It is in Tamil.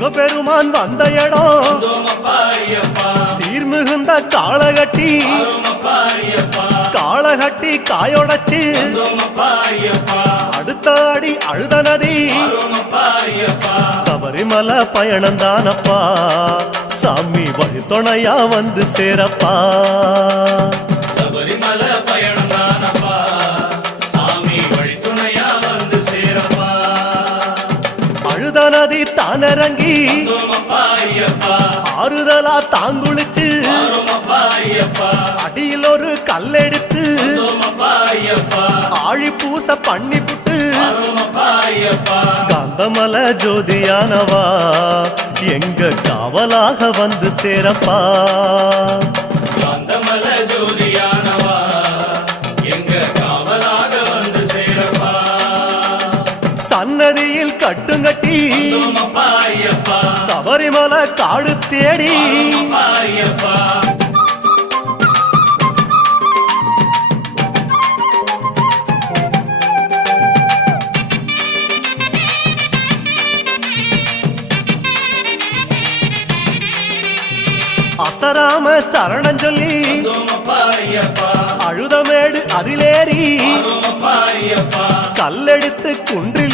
சிவபெருமான் வந்த இடம் சீர்மிகுந்த காளகட்டி காளகட்டி காயோடச்சு அடுத்த அடி அழுத நதி சபரிமலை பயணம் தானப்பா சாமி வழி துணையா வந்து சேரப்பா சபரிமலை பயணம் தானப்பா சாமி வழி துணையா வந்து சேரப்பா அழுத நதி தானிறங்கி ஆறுதலா தாங்குளிச்சு அடியில் ஒரு கல்லெடுத்து ஆழி பூச பண்ணி புட்டு காந்தமல ஜோதியானவா எங்க காவலாக வந்து சேரப்பா காந்தமல ஜோதியானவா எங்க காவலாக வந்து சேரப்பா சன்னதியில் கட்டுங்கட்டி சபரிமலை காடு தேடி அசராம சரணம் சொல்லி அழுதமேடு அதிலேறி கல்லெடுத்து குன்றில்